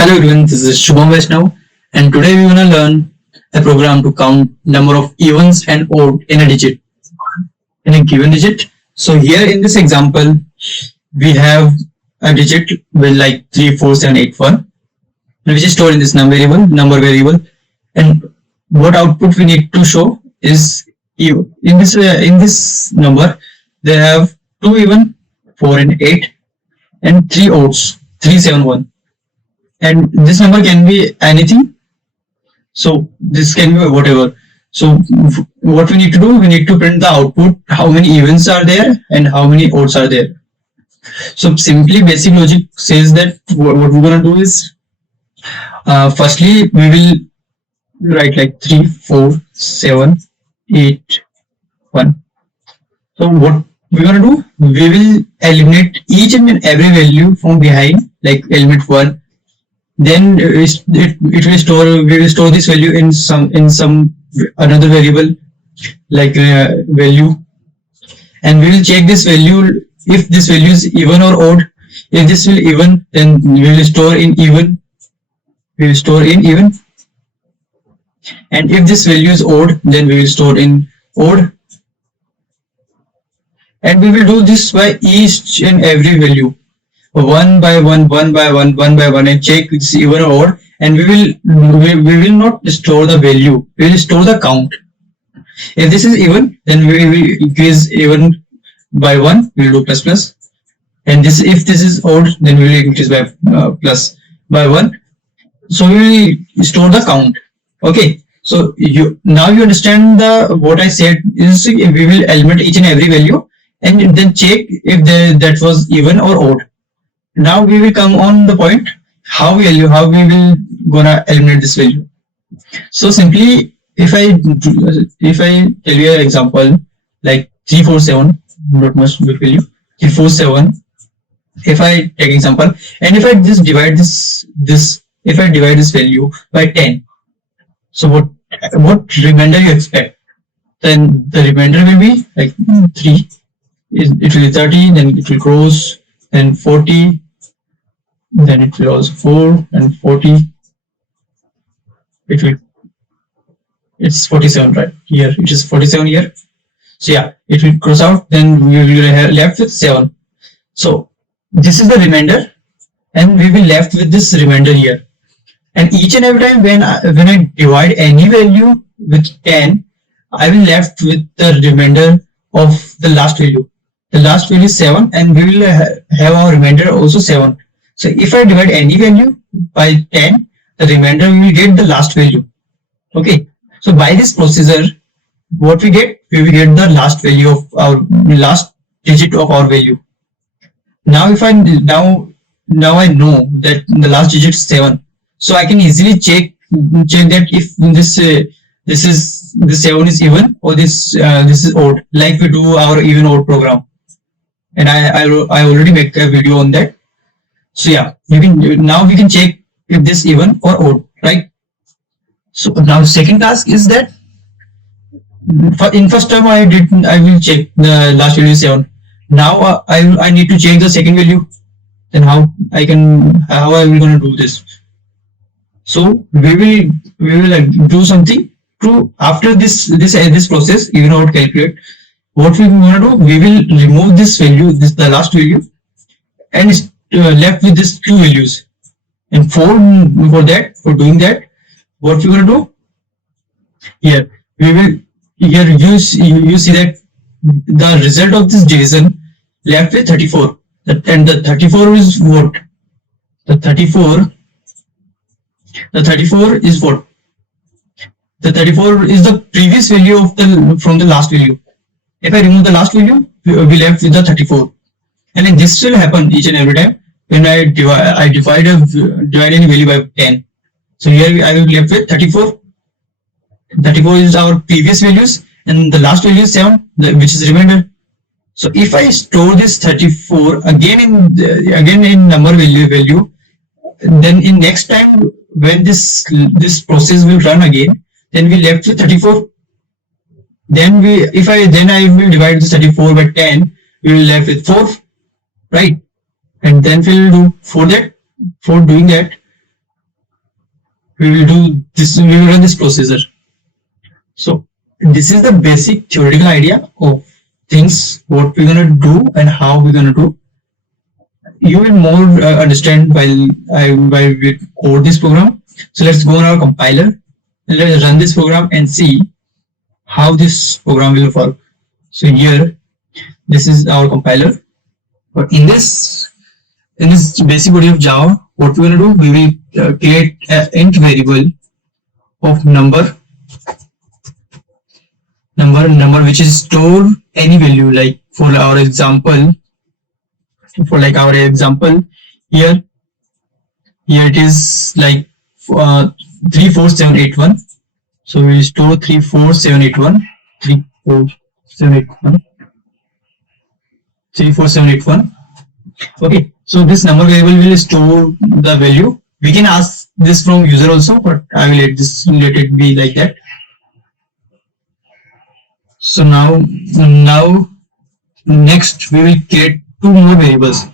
Hello everyone, this is Shubham Vaishnav, and today we wanna learn a program to count number of evens and odd in a digit, in a given digit. So here in this example, we have a digit with like 3, 4, 7, 8, 1, which is stored in this number variable, and what output we need to show is even. In this number, they have 2 even, 4 and 8, and 3 odds, 3, 7, 1. And this number can be anything, so this can be whatever. So what we need to do, we need to print the output, how many evens are there and how many odds are there. So simply basic logic says that what we're gonna do is, firstly we will write like 3, 4, 7, 8, 1. So what we're gonna do, we will eliminate each and every value from behind, like element 1. Then it will store, we will store this value in some another variable like value, and we will check this value if this value is even or odd. If this will even, then we will store in even, and if this value is odd, then we will store in odd, and we will do this by each and every value, one by one, and check it's even or odd. And we will not store the value, we will store the count. If this is even, then we will increase even by 1, we will do plus plus, and if this is odd, then we will increase by plus by 1. So we will store the count. Okay, so now you understand what I said is, we will element each and every value and then check if that was even or odd. Now we will come on the point how we will gonna eliminate this value. So simply, if I tell you an example like 347, not much big value, 347. If I take example, and if I just divide if I divide this value by 10, so what remainder you expect? Then the remainder will be like 3. It will be 30, then it will cross, then 40, then it will also 4 and 40. It's 47 right here. It is 47 here. So yeah, it will cross out. Then we will have left with 7. So this is the remainder, and we will left with this remainder here. And each and every time when I divide any value with 10, I will left with the remainder of the last value. The last value is 7, and we will have our remainder also 7. So if I divide any value by 10, the remainder we will get the last value. Okay. So by this procedure, what we get? We will get the last value of our last digit of our value. Now if I now I know that the last digit is 7, so I can easily check that if this 7 is even or this is odd, like we do our even odd program. And I already make a video on that. So yeah, now we can check if this even or odd, right? So now second task is that in first term I will check the last value is 7. Now I need to change the second value. Then how I will gonna do this? So we will do something to, after this process, even out calculate. What we want to do, we will remove this value, the last value, and left with this 2 values. And for doing that, what we're going to do here, you see that the result of this division left with 34, and the 34 is what? The 34 is what? The 34 is the previous value from the last value. If I remove the last value, we left with the 34. And then this will happen each and every time when I divide any value by 10. So here I will be left with 34. 34 is our previous values, and the last value is 7, which is remainder. So if I store this 34 again in number value, then in next time when this process will run again, then we left with 34. Then I will divide this 34 by 10, we will left with 4, right? And then we'll do for doing that, we will do this. We will run this procedure. So this is the basic theoretical idea of things what we're gonna do and how we're gonna do. You will more understand while we code this program. So let's go on our compiler and let's run this program and see how this program will work. So here, this is our compiler. But in this basic body of Java, what we're gonna do, we will create an int variable of number which is store any value. Like for our example, here it is like 34781. So we will store 34781 34781. Okay, so this number variable will store the value. We can ask this from user also, but I will let it be like that. So now next we will create two more variables.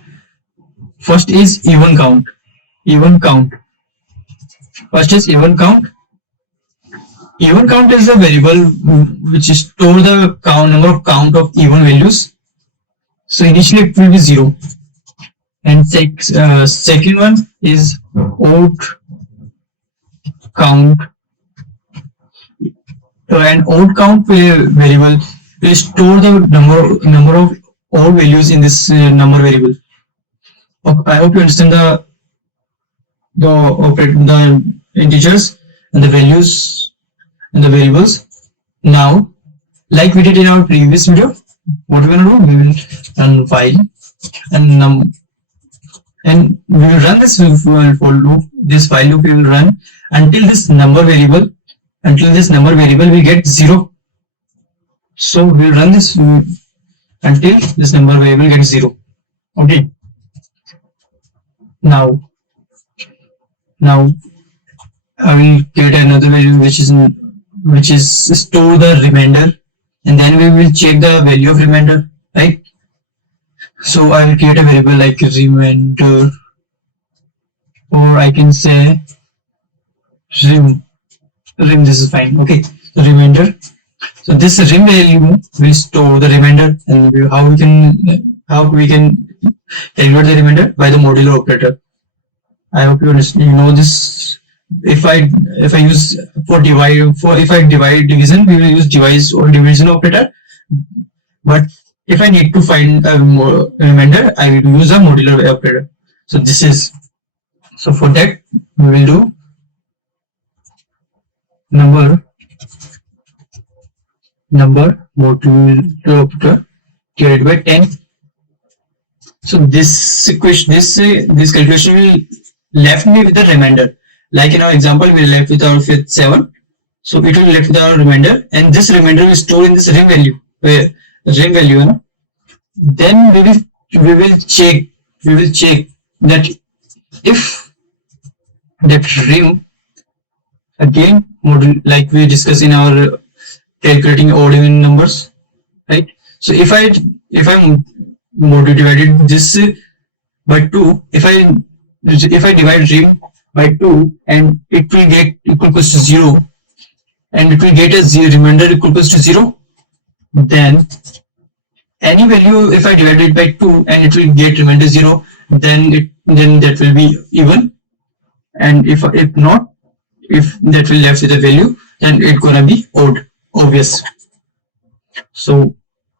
First is even count. First is even count. Even count is a variable which store the number of count of even values. So initially it will be 0. And second one is odd count. So an odd count variable will store the number of odd values in this number variable. I hope you understand the integers and the values and the variables. Now, like we did in our previous video, what we're gonna do, we will run while and we will run this for loop. This while loop we will run until this number variable will get 0. So we will run this until this number variable gets 0. Okay. Now I will create another variable which is store the remainder, and then we will check the value of remainder, right? So I will create a variable like remainder, or I can say rim. This is fine. Okay, so remainder. So this rim value will store the remainder, and how we can calculate the remainder by the modular operator. I hope you understand. You know this. If I use if I divide division, we will use division operator. But if I need to find a remainder, I will use a modular operator. So for that we will do number modular operator divided by 10. So this calculation will left me with the remainder. Like in our example, we left with our 7. So it will left with our remainder, and this remainder will store in this rim value. Then we will check that if that rim again module, like we discussed in our calculating odd even numbers, right? So if I divided this by 2, if I divide rim by 2 and it will get equals to 0, and it will get a remainder equals to 0, then any value, if I divide it by 2 and it will get remainder 0, then that will be even, and if not, if that will left with a value, then it's gonna be odd, obvious. So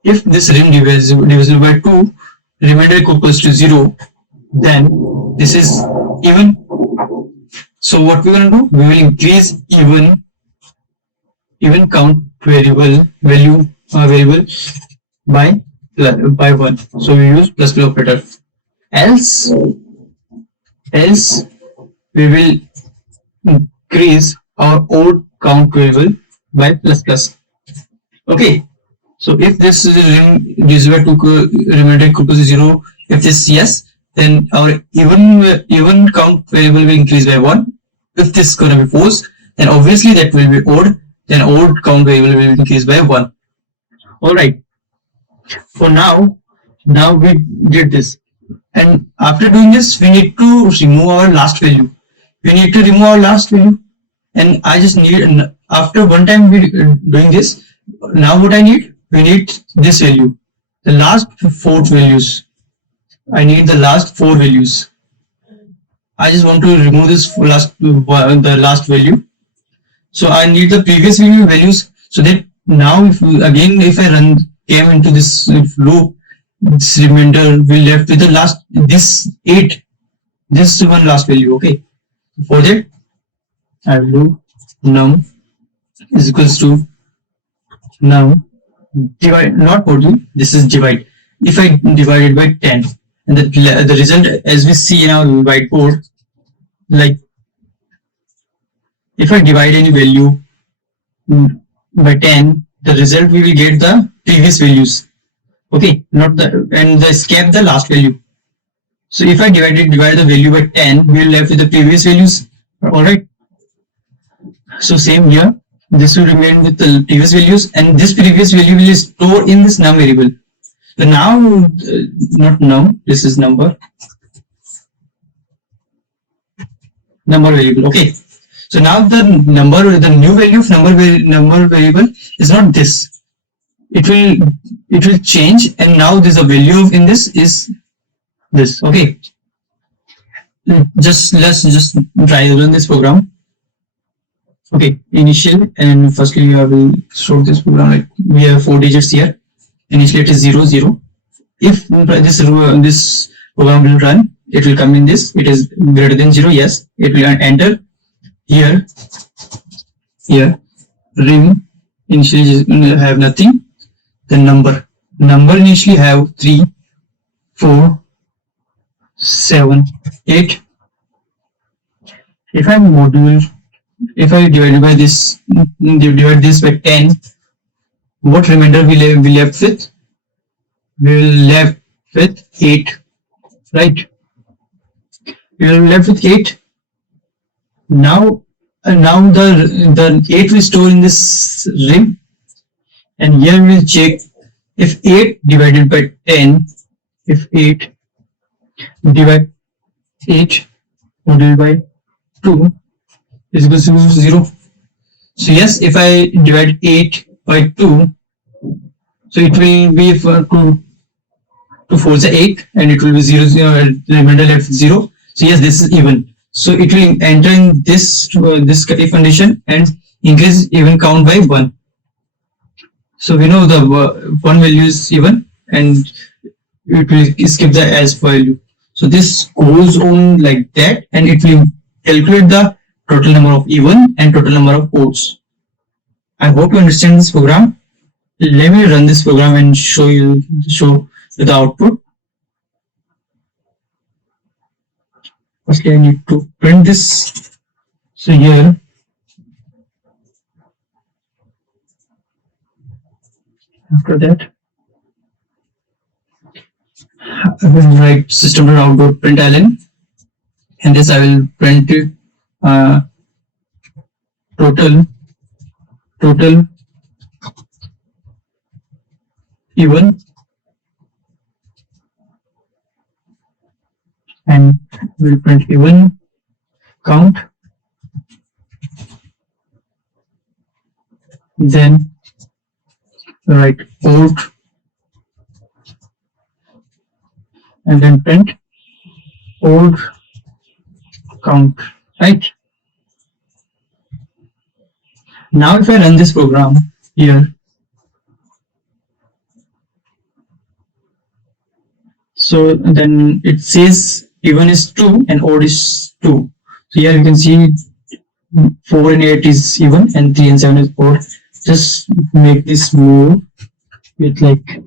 if this rim divisible by 2, remainder equals to 0, then this is even. So what we're gonna do, we will increase even count variable by 1. So we use plus operator. Else we will increase our odd count variable by plus. Okay. So if this rim divisible to remainder equals to 0, if this yes, then our even count variable will increase by 1. If this is gonna be false, then obviously that will be odd. Then odd count variable will increase by 1. All right. For now we did this, and after doing this, we need to remove our last value. and I just need, after one time we doing this, now what I need, we need this value, the last 4 values. I need the last 4 values. I just want to remove this the last value. So I need the previous values, so that now if I run came into this loop, this remainder will left with the last, this 8, this one last value. Okay, for that I will do num is equals to num divide, not module, this is divide. If I divide it by 10, and the result, as we see in our whiteboard, like if I divide any value by 10, the result we will get the previous values. Okay, not the, and the escape the last value. So if I divide the value by 10, we will left with the previous values. Alright. So same here, this will remain with the previous values, and this previous value will store in this num variable. So now, not num, this is number variable. Okay. So now the new value of number variable is not this. It will change, and now this, the value of in this is this. Okay. Let's just try to run this program. Okay, initial, and firstly I will show this program, like we have 4 digits here. Initially it is 0 0. If this program will run, it will come in this, it is greater than 0, yes, it will enter here rim initially have nothing, then number initially have 3 4 7 8. If I divide by this, divide this by 10, what remainder we left with? We will left with 8, right? We will left with 8. Now the 8 will store in this ring, and here we will check if 8 divided by 10, if 8 divide 8 divided by 2 is equal to 0. So yes, if I divide 8 by 2, so it will be for 2 4 8, and it will be 0 0, remainder left 0. So yes, this is even. So it will enter in this if condition and increase even count by 1. So we know the 1 value is even, and it will skip the else value. So this goes on like that, and it will calculate the total number of even and total number of odds. I hope you understand this program. Let me run this program and show the output. Firstly, I need to print this. So here, after that, I will write system.out.println, and this I will print total even, and we'll print even count, then write odd, and then print odd count, right? Now if I run this program here, so then it says even is 2 and odd is 2. So here you can see 4 and 8 is even, and 3 and 7 is odd. Just make this move with like,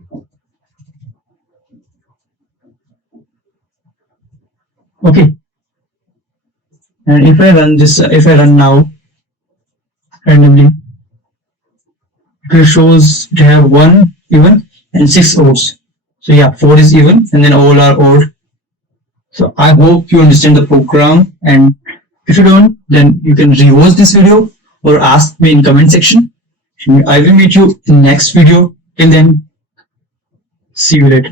okay. And if I run this, if I run now randomly, it shows to have 1 even and 6 odds. So yeah, 4 is even, and then all are odd. So I hope you understand the program, and if you don't, then you can rewatch this video or ask me in comment section. I will meet you in next video. Till then, see you later.